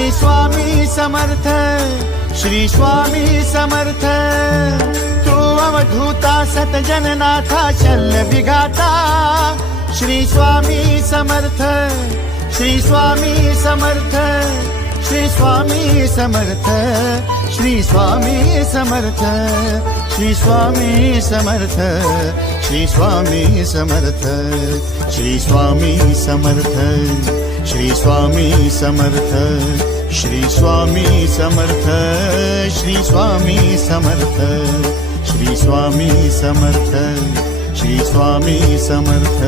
श्री स्वामी समर्थ, श्री स्वामी समर्थ। तू अवधूता सतजननाथा शल्य विघाता, श्री स्वामी समर्थ, श्री स्वामी समर्थ, श्री स्वामी समर्थ, श्री स्वामी समर्थ, श्री स्वामी समर्थ, श्री स्वामी समर्थ, श्री स्वामी समर्थ, श्री स्वामी समर्थ, श्री स्वामी समर्थ, श्री स्वामी समर्थ, श्री स्वामी समर्थ, श्री स्वामी समर्थ।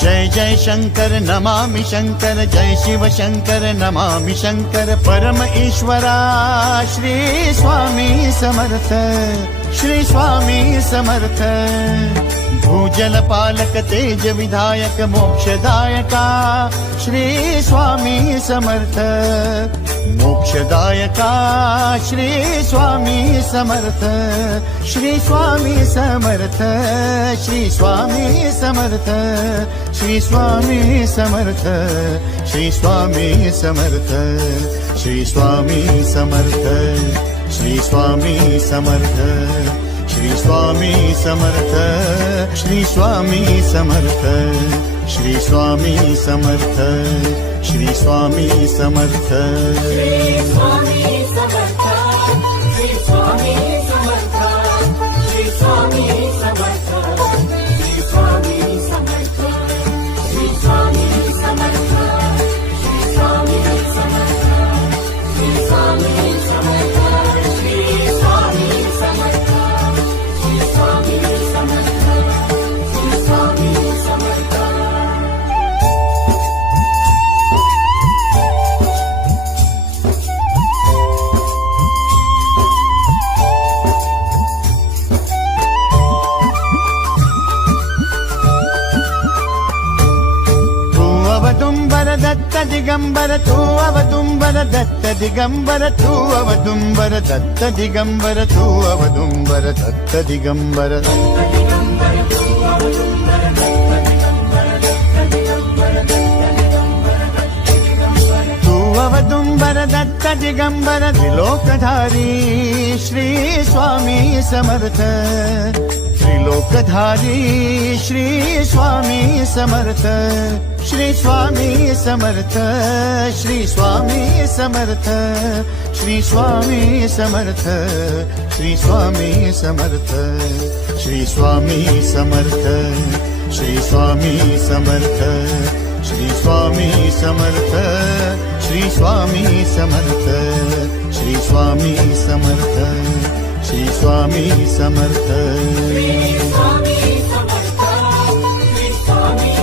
जय जय शंकर नमामि शंकर, जय शिव शंकर नमामि शंकर। परम ईश्वरा श्री स्वामी समर्थ, श्री स्वामी समर्थ। भूजल पालक तेज विधायक मोक्षदायका, श्री स्वामी समर्थ। मोक्षदायका श्री स्वामी समर्थ, श्री स्वामी समर्थ, श्री स्वामी समर्थ, श्री स्वामी समर्थ, श्री स्वामी समर्थ, श्री स्वामी समर्थ, श्री स्वामी समर्थ, श्री स्वामी समर्थ, श्री स्वामी समर्थ, श्री स्वामी समर्थ, श्री स्वामी समर्थ। श्री स्वामी समर्थ, श्री स्वामी समर्थ, श्री स्वामी समर्थ, श्री स्वामी समर्थ, श्री स्वामी समर्थ, श्री स्वामी समर्थ, श्री स्वामी समर्थ, श्री स्वामी समर्थ, श्री स्वामी समर्थ, श्री स्वामी समर्थ। अवदुंबर दत्त दिगंबर, तू अवदुंबर दत्त दिगंबर, तू अवदुंबर दत्त दिगंबर, तू अवदुंबर दत्त दिगंबर। तू अवदुंबर दत्त दिगंबर, त्रिलोकधारी श्री स्वामी समर्थ। त्रिलोकधारी श्री स्वामी समर्थ, श्री स्वामी समर्थ, श्री स्वामी समर्थ, श्री स्वामी समर्थ, श्री स्वामी समर्थ, श्री स्वामी समर्थ, श्री स्वामी समर्थ, श्री स्वामी समर्थ, श्री स्वामी समर्थ, श्री स्वामी समर्थ, श्री स्वामी समर्थ। श्री स्वामी समर्थ, श्री स्वामी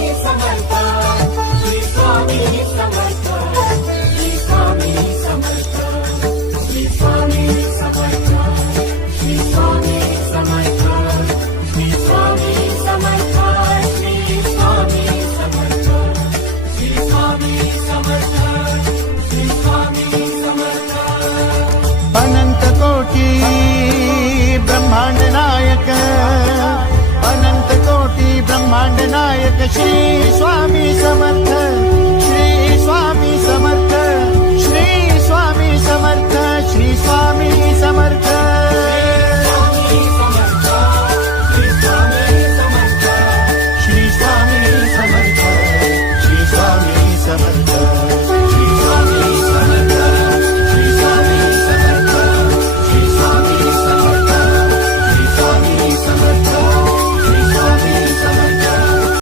समर्थ, श्री स्वामी समर्थ, श्री स्वामी समर्थ, श्री स्वामी समर्थ, श्री स्वामी समर्थ, श्री स्वामी समर्थ, श्री स्वामी समर्थ, श्री स्वामी समर्थ, श्री स्वामी समर्थ। अनंत कोटि ब्रह्मांड नायक, अनंत कोटि ब्रह्मांड नायक श्री स्वामी समर्थ,